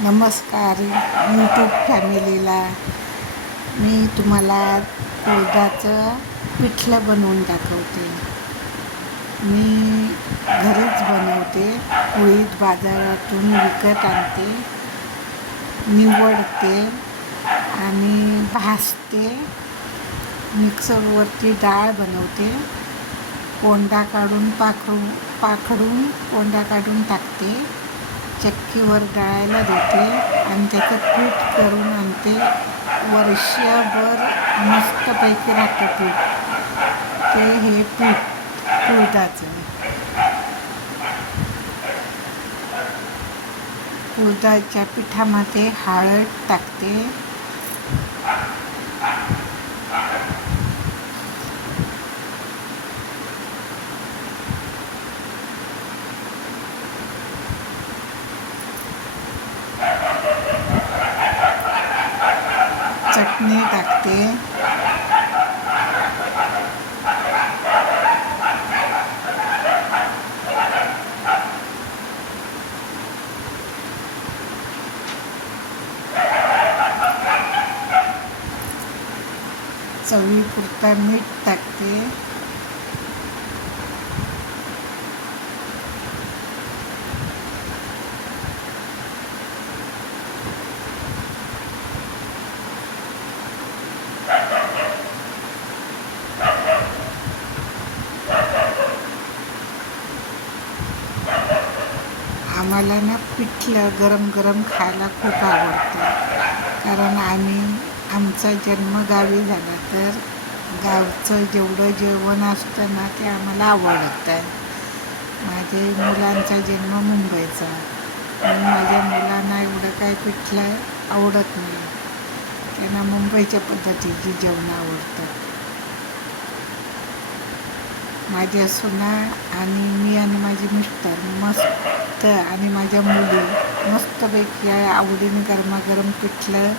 नमस्कार यूट्यूब फॅमिलीला. मी तुम्हाला उडदाचं पिठलं बनवून दाखवते. मी घरीच बनवते. उडीद बाजारातून विकत आणते, निवडते आणि भाजते. मिक्सरवरती डाळ बनवते. कोंडा काढून पाखडून कोंडा काढून टाकते. चक्कीवर दळायला देते आणि त्याचं पीठ करून आणते. वर्षभर मस्तपैकी राहतं पीठ. हे पीठ उडदाचं. उडदाच्या पिठामध्ये हळद टाकते, चटणी टाकते, चवीपुरता मीठ टाकते, आम्हाला ना पिठलं गरम गरम खायला खूप आवडतं. कारण आमचा जन्म गावी झाला, तर गावचं जेवढं जेवण असतं ना ते आम्हाला आवडतं. माझ्या मुलांचा जन्म मुंबईचा, म्हणून माझ्या मुलांना एवढं काय पिठलं आवडत नाही. त्यांना मुंबईच्या पद्धतीची जेवण आवडतं. माझ्या सुना आणि मी आणि माझे मिस्टर मस्त आणि माझ्या मुली मस्तपैकी आवडीने गरमागरम पिठलं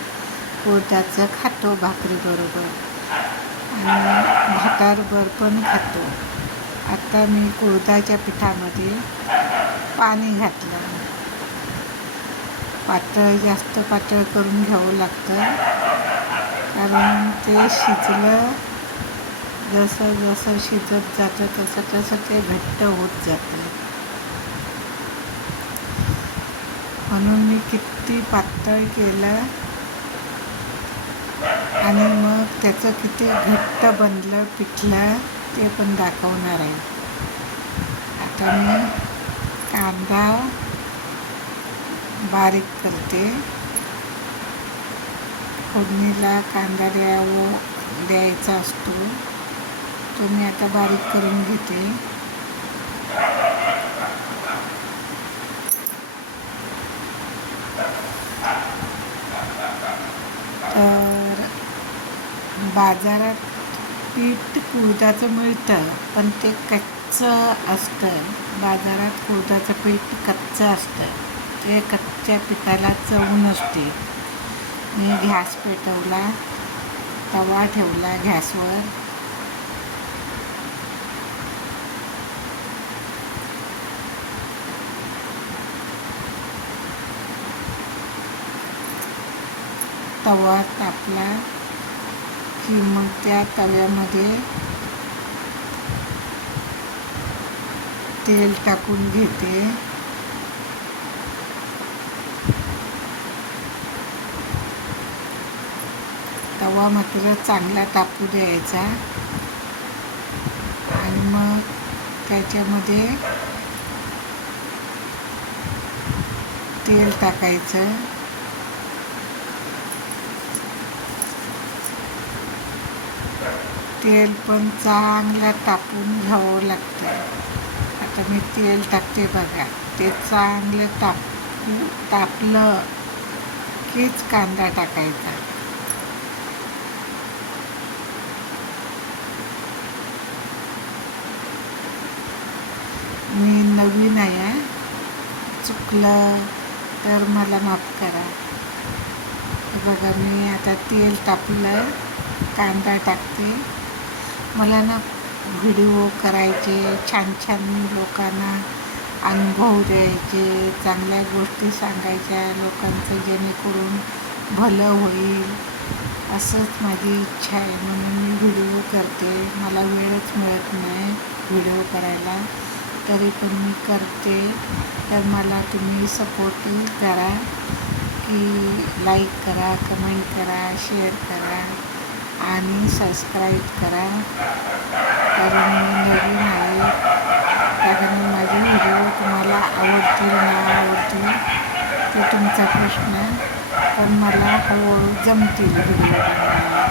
उडदाचं खातो भाकरीबरोबर आणि भाताबरोबर पण खातो. आता मी उडदाच्या पिठामध्ये पाणी घातलं. जास्त पातळ करून घ्यावं लागतं, कारण ते शिजलं जसं जसं शिजत जातं तसं ते घट्ट होत जातं. म्हणून मी किती पातळ केलं आणि मग त्याचं किती घट्ट बनलं पिठलं ते पण दाखवणार आहे. आता मी कांदा बारीक करते. फोडणीला कांदा द्यायचा असतो, तो मी आता बारीक करून घेते. तर बाजारात पीठ उडदाचं मिळतं, पण ते कच्चं असतं. बाजारात उडदाचं पीठ कच्चं असतं. ते कच्च्या पिठाला चव नसते. मी गॅस पेटवला, तवा ठेवला गॅसवर. तवा तापला की मग त्या तव्यामध्ये तेल टाकून घेते. तवा मात्र चांगला तापू द्यायचा आणि मग त्याच्यामध्ये तेल टाकायचं. तेल पण चांगलं तापून घ्यावं लागतं. आता मी तेल टाकते बघा. ते चांगलं तापलं कीच कांदा टाकायचा. मी नवीन आहे, चुकलं तर मला माफ करा. बघा, मी आता तेल तापलं, कांदा टाकते. मला ना व्हिडिओ करायचे, छान छान लोकांना अनुभव द्यायचे, चांगल्या गोष्टी सांगायच्या लोकांचं, जेणेकरून भलं होईल. असंच माझी इच्छा आहे, म्हणून मी व्हिडिओ करते. मला वेळच मिळत नाही व्हिडिओ करायला, तरी पण मी करते. तर मला तुम्ही सपोर्ट करा, की लाईक करा, कमेंट करा, शेअर करा आणि सबस्क्राईब करा. कारण मी नवीन आहे, कारण माझे व्हिडिओ तुम्हाला आवडतील ना आवडतील ते तुमचा प्रश्न, पण मला हळूहळू जमतील व्हिडिओ बनवायला.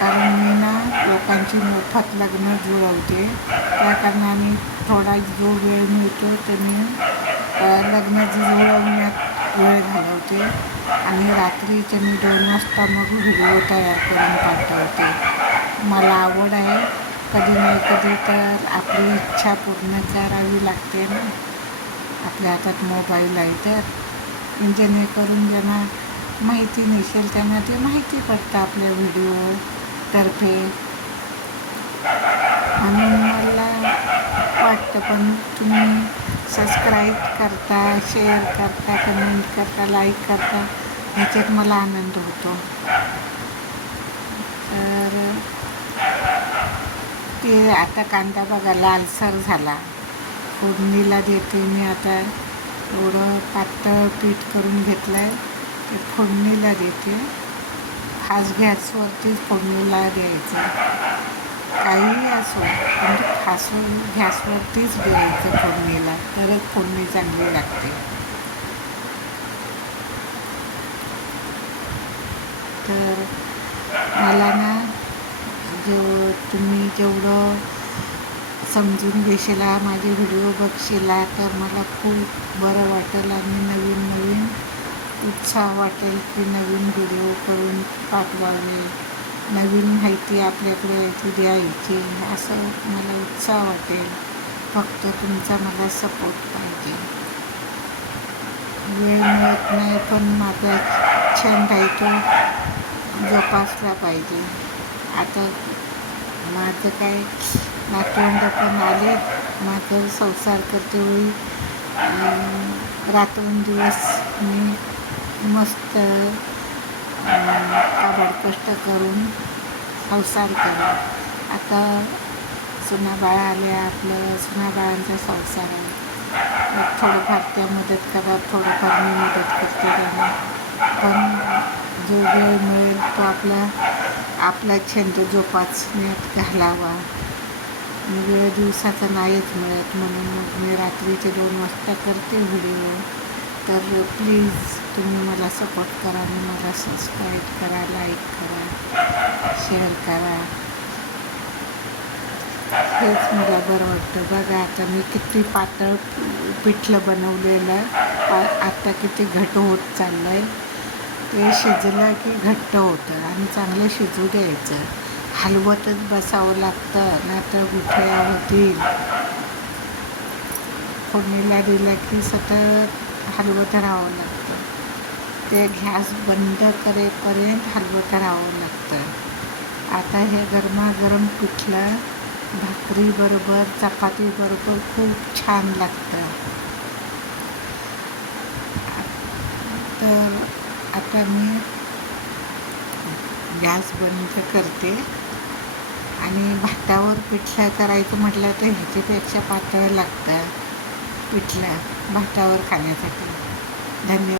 कारण मी ना लोकांची मोफत लग्न जुळवते, त्या कारणाने थोडा जो वेळ मिळतो ते मी लग्न जुळवण्यात वेळ घालवते आणि रात्रीचे मी 2 वाजता मग व्हिडिओ तयार करून पाठवते. मला आवड आहे, कधी नाही कधी तर आपली इच्छा पूर्ण करावी लागते ना. आपल्या हातात मोबाईल आहे तर, जेणेकरून ज्यांना माहिती नसेल त्यांना ते माहिती पडतं आपल्या व्हिडिओतर्फे. म्हणून मला वाटतं, पण तुम्ही सबस्क्राईब करता, शेअर करता, कमेंट करता, लाईक करता, ह्याच्यात मला आनंद होतो. तर ते आता कांदा बघा लालसर झाला, फोडणीला देते मी. आता एवढं पातळ पीठ करून घेतलं आहे, ते फोडणीला देते. फास्ट गॅसवरतीच फोडणीला द्यायचं, काहीही असो, पण फास्ट गॅसवरतीच द्यायचं फोडणीला, तरच फोडणी चांगली लागते. तर मला ना तुम्ही जेवढं समजून घेशीला, माझे व्हिडिओ बघशीला, तर मला खूप बरं वाटेल आणि नवीन उत्साह वाटेल की नवीन व्हिडिओ करून पाठवावे, नवीन माहिती आपल्याकडे द्यायची, असं मला उत्साह वाटेल. फक्त तुमचा मला सपोर्ट पाहिजे. वेळ मिळत नाही, पण माझा छंद आहे तो जोपासला पाहिजे. आता माझं काय नातवंड पण आले, माझं संसार करते वेळी रात्रंदिवस मी मस्त काबाड कष्ट करून संसार करा. आता सुनाबाळ आले, आपलं सुनाबाळांचा संसार आहे, थोडंफार त्या मदत करा, थोडंफार मी मदत करते त्यांना. पण जो वेळ मिळेल तो आपला छंद जोपासण्यात घालावा. वेळ दिवसाचा नाहीच मिळत, म्हणून मग मी रात्रीचे 2 वाजता करते व्हिडिओ. तर प्लीज तुम्ही मला सपोर्ट करा आणि मला सबस्क्राईब करा, लाईक करा, शेअर करा. हेच मला बरं वाटतं. बघा आता मी किती पातळ पिठलं बनवलेलं, आता किती घट्ट होत चाललं आहे. ते शिजलं की घट्ट होतं आणि चांगलं शिजू द्यायचं. हलवतच बसावं लागतं, नाहीतर गुठळ्या होतील. फोडणीला दिलं की सतत हलवत राहावं लागतं. ते गॅस बंद करेपर्यंत हलवत राहावं लागतं. आता हे गरमागरम पिठलं भाकरीबरोबर, चपातीबरोबर खूप छान लागतं. तर आता मी गॅस बंद करते आणि भातावर पिठलं करायचं म्हटलं तर ह्याच्यापेक्षा पातळ लागतं पिठलं भातावर खाण्यासाठी. धन्यवाद.